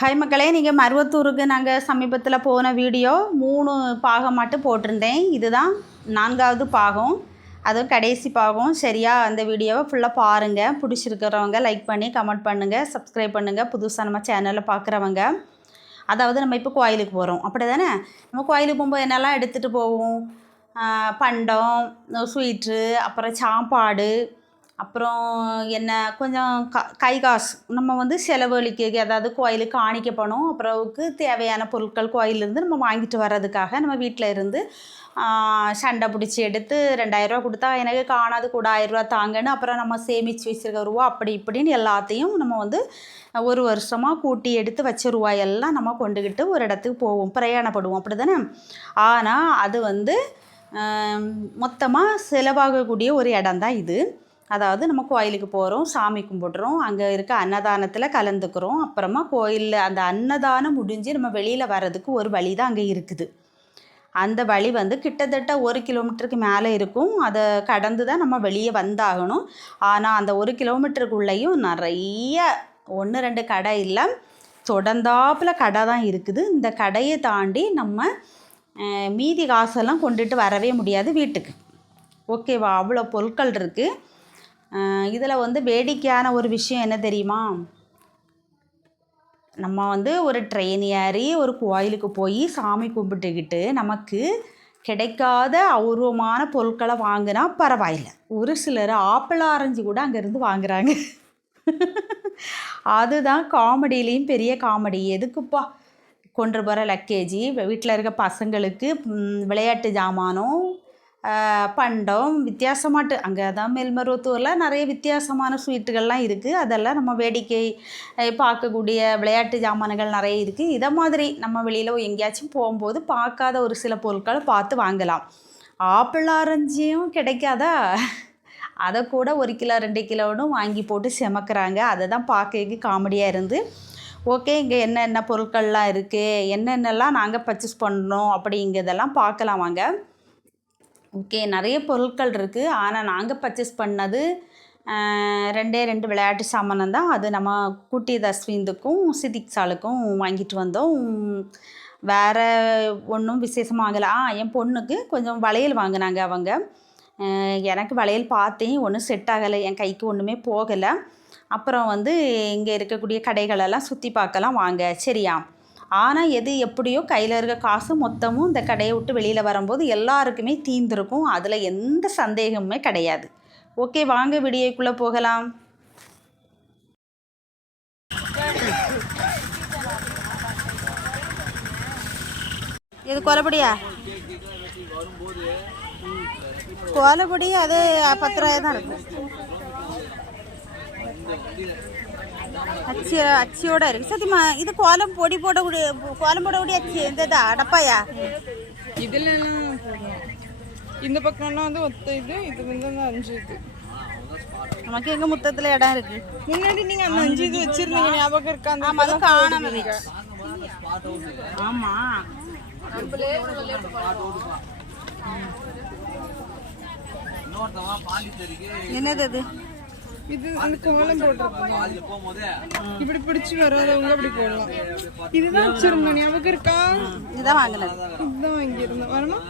Hi மக்களே, நீங்கள் மருவத்தூருக்கு நாங்கள் சமீபத்தில் போன வீடியோ 3 பாகம் மட்டும் போட்டிருந்தேன். இதுதான் 4வது பாகம், அதுவும் கடைசி பாகம். சரியா, அந்த வீடியோவை ஃபுல்லாக பாருங்கள். பிடிச்சிருக்கிறவங்க லைக் பண்ணி கமெண்ட் பண்ணுங்கள், சப்ஸ்கிரைப் பண்ணுங்கள். புதுசாக நம்ம சேனலில் பார்க்குறவங்க, அதாவது நம்ம இப்போ கோயிலுக்கு போகிறோம் அப்படி தானே. நம்ம கோயிலுக்கு போகும்போது என்னெல்லாம் எடுத்துகிட்டு போவோம்? பண்டம், ஸ்வீட்ரு, அப்புறம் சாப்பாடு, அப்புறம் என்ன கொஞ்சம் கை காசு நம்ம செலவழிக்க, அதாவது கோயிலுக்கு காணிக்க பணம், அப்புறம்க்கு தேவையான பொருட்கள் கோயிலேருந்து நம்ம வாங்கிட்டு வர்றதுக்காக நம்ம வீட்டில் இருந்து சண்டை பிடிச்சி எடுத்து 2000 ரூபா கொடுத்தா எனக்கு காணாது கூட 1000 ரூபா தாங்கன்னு அப்புறம் நம்ம சேமித்து வச்சுருக்க ரூபா அப்படி இப்படின்னு எல்லாத்தையும் நம்ம ஒரு வருஷமாக கூட்டி எடுத்து வச்ச ரூபாயெல்லாம் நம்ம கொண்டுக்கிட்டு ஒரு இடத்துக்கு போவோம், பிரயாணப்படுவோம் அப்படி தானே. ஆனால் அது மொத்தமாக செலவாகக்கூடிய ஒரு இடம் தான் இது. அதாவது நம்ம கோயிலுக்கு போகிறோம், சாமி கும்பிட்றோம், அங்கே இருக்க அன்னதானத்தில் கலந்துக்கிறோம். அப்புறமா கோயிலில் அந்த அன்னதானம் முடிஞ்சு நம்ம வெளியில் வர்றதுக்கு ஒரு வழி தான் அங்கே இருக்குது. அந்த வழி கிட்டத்தட்ட 1 கிலோமீட்டருக்கு மேலே இருக்கும். அதை கடந்து தான் நம்ம வெளியே வந்தாகணும். ஆனால் அந்த 1 கிலோமீட்டருக்குள்ளேயும் நிறைய 1-2 கடை இல்லை, தொடர்ந்தாப்பில் கடை தான் இருக்குது. இந்த கடையை தாண்டி நம்ம மீதி காசெல்லாம் கொண்டுட்டு வரவே முடியாது வீட்டுக்கு. ஓகேவா, அவ்வளோ பொருட்கள் இருக்குது. இதில் வேடிக்கையான ஒரு விஷயம் என்ன தெரியுமா? நம்ம ஒரு ட்ரெயின் ஏறி ஒரு கோயிலுக்கு போய் சாமி கும்பிட்டுக்கிட்டு நமக்கு கிடைக்காத அபூர்வமான பொருட்களை வாங்கினா பரவாயில்லை. ஒரு சிலர் ஆப்பிள் ஆரஞ்சு கூட அங்கேருந்து வாங்குறாங்க. அதுதான் காமெடியிலையும் பெரிய காமெடி. எதுக்குப்பா கொண்டு போகிற லக்கேஜி, வீட்டில் இருக்க பசங்களுக்கு விளையாட்டு ஜாமானம், பண்டம், வித்தியாசமாட்டு அங்கே தான் மேல்மருவத்தூரில் நிறைய வித்தியாசமான ஸ்வீட்டுகள்லாம் இருக்குது. அதெல்லாம் நம்ம வேடிக்கை பார்க்கக்கூடிய விளையாட்டு ஜாமான்கள் நிறைய இருக்குது. இதை மாதிரி நம்ம வெளியில் எங்கேயாச்சும் போகும்போது பார்க்காத ஒரு சில பொருட்களை பார்த்து வாங்கலாம். ஆப்பிள் ஆரஞ்சியும் கிடைக்காதா? அதை கூட 1 கிலோ 2 கிலோன்னு வாங்கி போட்டு செமக்கிறாங்க. அதை தான் பார்க்க காமெடியாக இருந்து, ஓகே இங்கே என்னென்ன பொருட்கள்லாம் இருக்குது, என்னென்னலாம் நாங்கள் பர்ச்சேஸ் பண்ணோம் அப்படிங்கிறதெல்லாம் பார்க்கலாம் வாங்க. ஓகே, நிறைய பொருட்கள் இருக்குது. ஆனால் நாங்கள் பர்ச்சேஸ் பண்ணது 2 விளையாட்டு சாமானம் தான். அது நம்ம குட்டி தஸ்விந்துக்கும் சிதிக்ஸாலுக்கும் வாங்கிட்டு வந்தோம். வேறு ஒன்றும் விசேஷமாக வாங்கலை. என் பொண்ணுக்கு கொஞ்சம் வளையல் வாங்கினாங்க அவங்க. எனக்கு வளையல் பார்த்தேன், ஒன்றும் செட் ஆகலை, என் கைக்கு ஒன்றுமே போகலை. அப்புறம் இங்கே இருக்கக்கூடிய கடைகளெல்லாம் சுற்றி பார்க்கலாம் வாங்க, சரியா. ஆனால் எது எப்படியோ கையில் இருக்க காசு மொத்தமும் இந்த கடையை விட்டு வெளியில் வரும்போது எல்லாருக்குமே தீர்ந்துருக்கும். அதில் எந்த சந்தேகமுமே கிடையாது. ஓகே, வாங்க வீடியோக்குள்ளே போகலாம். இது கோலப்பொடியா? கோலப்பொடி அது 10 ரூபாய் தான் இருக்கும். அச்சியோட இருக்கு சத்தியமா. இது கோலம் போடக்கூடிய அச்சி இந்த அடப்பாயா? இதுல இந்த பக்கம்லாம் ஒத்த இது 5 இது. நமக்கு எங்க மொத்தத்துல இடம் இருக்கு. முன்னாடி நீங்க அந்த 5 இது வச்சிருந்தீங்க, ஞாபகம் இருக்கா? ஆமா, அது காணாம போயிடுச்சு. ஆமா, என்னது அது? இது அந்த கோலம் போட்டிருக்கோம், இப்படி பிடிச்சி வர்றவங்க அப்படி போடலாம். இதுதான் வச்சிருந்தோம், ஞாபகம் இருக்கா? இதுதான் வாங்கினது. இதுதான் வாங்கியிருந்தோம். வரணும்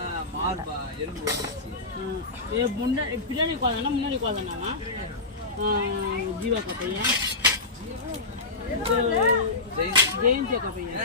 பின்னாடி கோதனா முன்னாடி கோதனா ஜீவா கப்பையன் ஜெயந்தி கப்பையன்.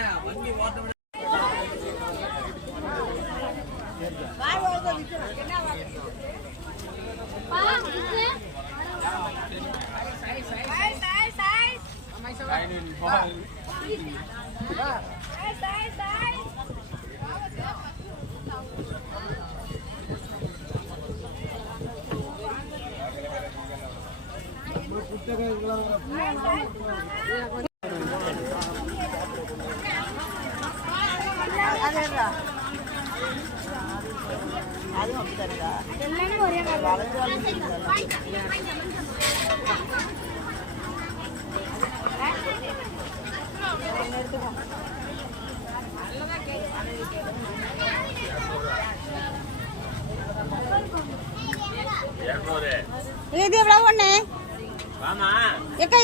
இது எவ்வளவு? ஒண்ணு.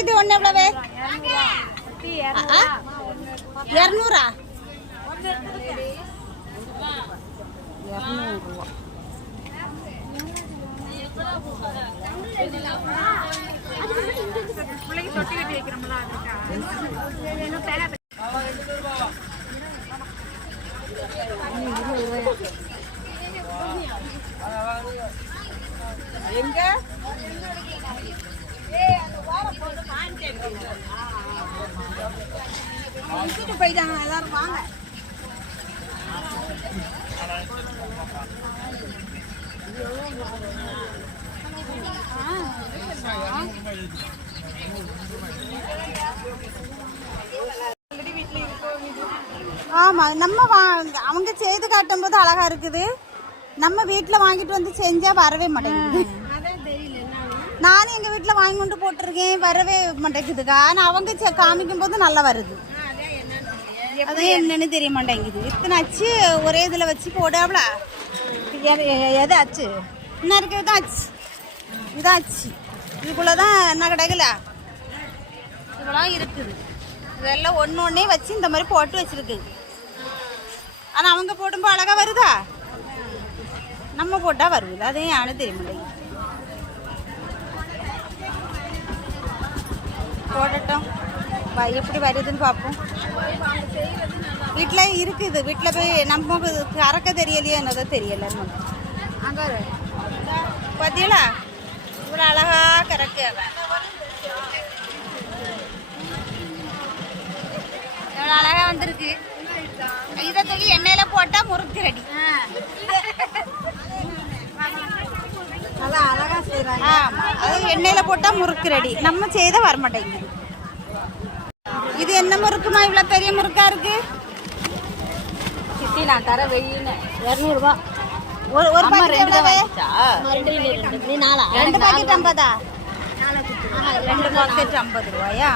இது ஒண்ணு எவ்வளவு? இரநூறா? 200 பிள்ளைங்க தொட்டி கட்டி வைக்கிறோம்ல எங்க போயிட்டாங்க எல்லாரும் வாங்க. ஆமாம், நம்ம அவங்க செய்து காட்டும் போது அழகா இருக்குது. நம்ம வீட்டில் வாங்கிட்டு வந்து செஞ்சால் வரவே மாட்டேங்குது. நானும் எங்கள் வீட்டில் வாங்கி கொண்டு போட்டிருக்கேன், வரவே மாட்டேங்குதுக்கா. ஆனால் அவங்க காமிக்கும் போது நல்லா வருது. அது என்னன்னு தெரிய மாட்டேங்குது. இத்தனை அச்சு ஒரே இதில் வச்சு போடாவளா? எது அச்சு இன்னும் இருக்கிறது ஆச்சு, இதாச்சு. இதுக்குள்ளே தான் என்ன கிடைக்கல, இவ்வளோ இருக்குது. இதெல்லாம் ஒன்று ஒன்றே வச்சு இந்த மாதிரி போட்டு வச்சுருக்கு. ஆனால் அவங்க போடும்போது அழகாக வருதா? நம்ம போட்டால் வருது. அதே யானு தெரிய மாட்டேங்குது. போடட்டும், எப்படி வருதுன்னு பார்ப்போம். வீட்டில் இருக்குது. வீட்டில் போய் நமக்கு கறக்க தெரியலையோ என்னதோ தெரியல. அங்கே பார்த்தீங்களா இவ்வளோ அழகா கறக்கு. எவ்வளோ அழகா வந்திருக்கு. இதை தூக்கி எண்ணெயில் போட்டால் முறுக்கு ரெடி. நல்லா அழகா செய்யறாங்க. ஆமாம், அது எண்ணெயில் போட்டால் முறுக்கு ரெடி. நம்ம செய்த வரமாட்டேங்குது. இது என்ன முறுக்குமா இவ்வளோ பெரிய முறுக்கா இருக்கு? சித்தி நான் தர வெயின்னு 200 ஒரு பாக்கெட் எவ்வளவு? 2 பாக்கெட் 50. 2 பாக்கெட் 50 ரூபாயா?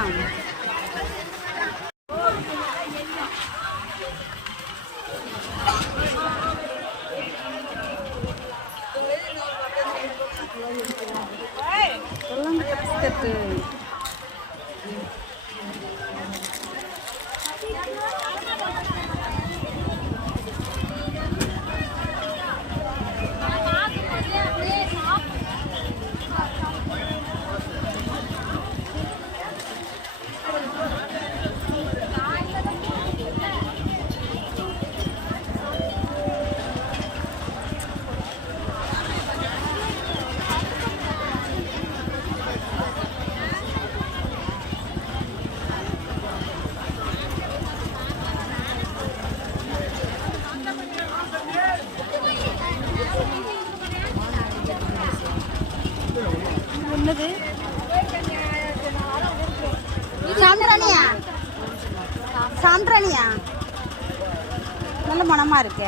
என்னது சாம்பிராணியா? சாம்பிராணியா? நல்ல மனமா இருக்க.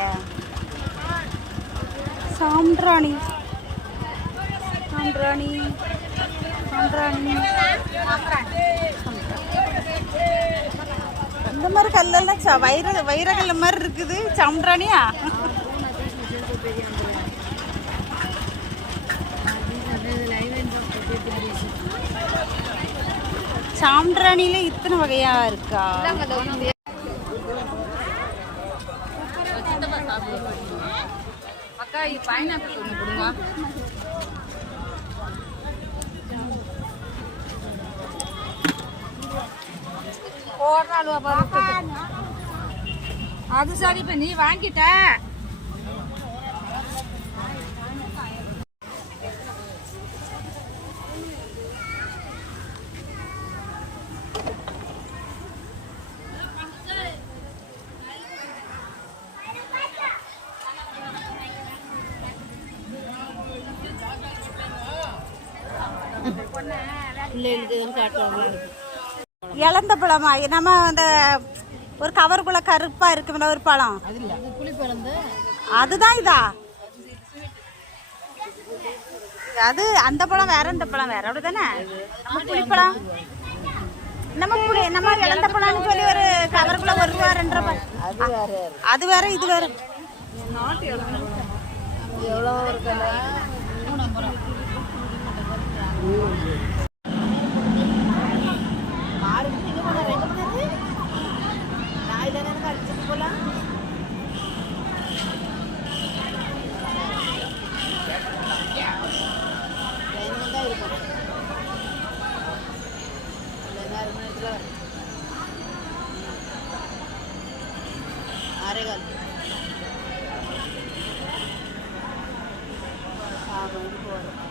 சாம்பிராணி சாம்பிராணி சாம்பிராணி இந்த மாதிரி கல்லெல்லாம் வைரக்கல்ல மாதிரி இருக்குது. சாம்பிராணியா? சாம்பிராணியில இத்தனை வகையா இருக்கா? அக்கா பைனாப்பிள் ஒன்று கொடுங்க. அது சரி, இப்ப நீ வாங்கிட்ட. இழந்த பழமா? நம்ம அந்த ஒரு கவருக்குள்ள கருப்பா இருக்குல்ல ஒரு பழம், அதுதான் இதா? அது அந்த பழம் வேற, இந்த பழம் வேற, அப்படிதானே? நம்ம புளிப்பழம், நம்ம இழந்த பழம்னு சொல்லி ஒரு கவருக்குள்ள 1 ரூபா 2 ரூபா, அது வேற இது வேற. எவ்வளோ இருக்குல்ல? ஆரேகால் ஆகும் இது போதும்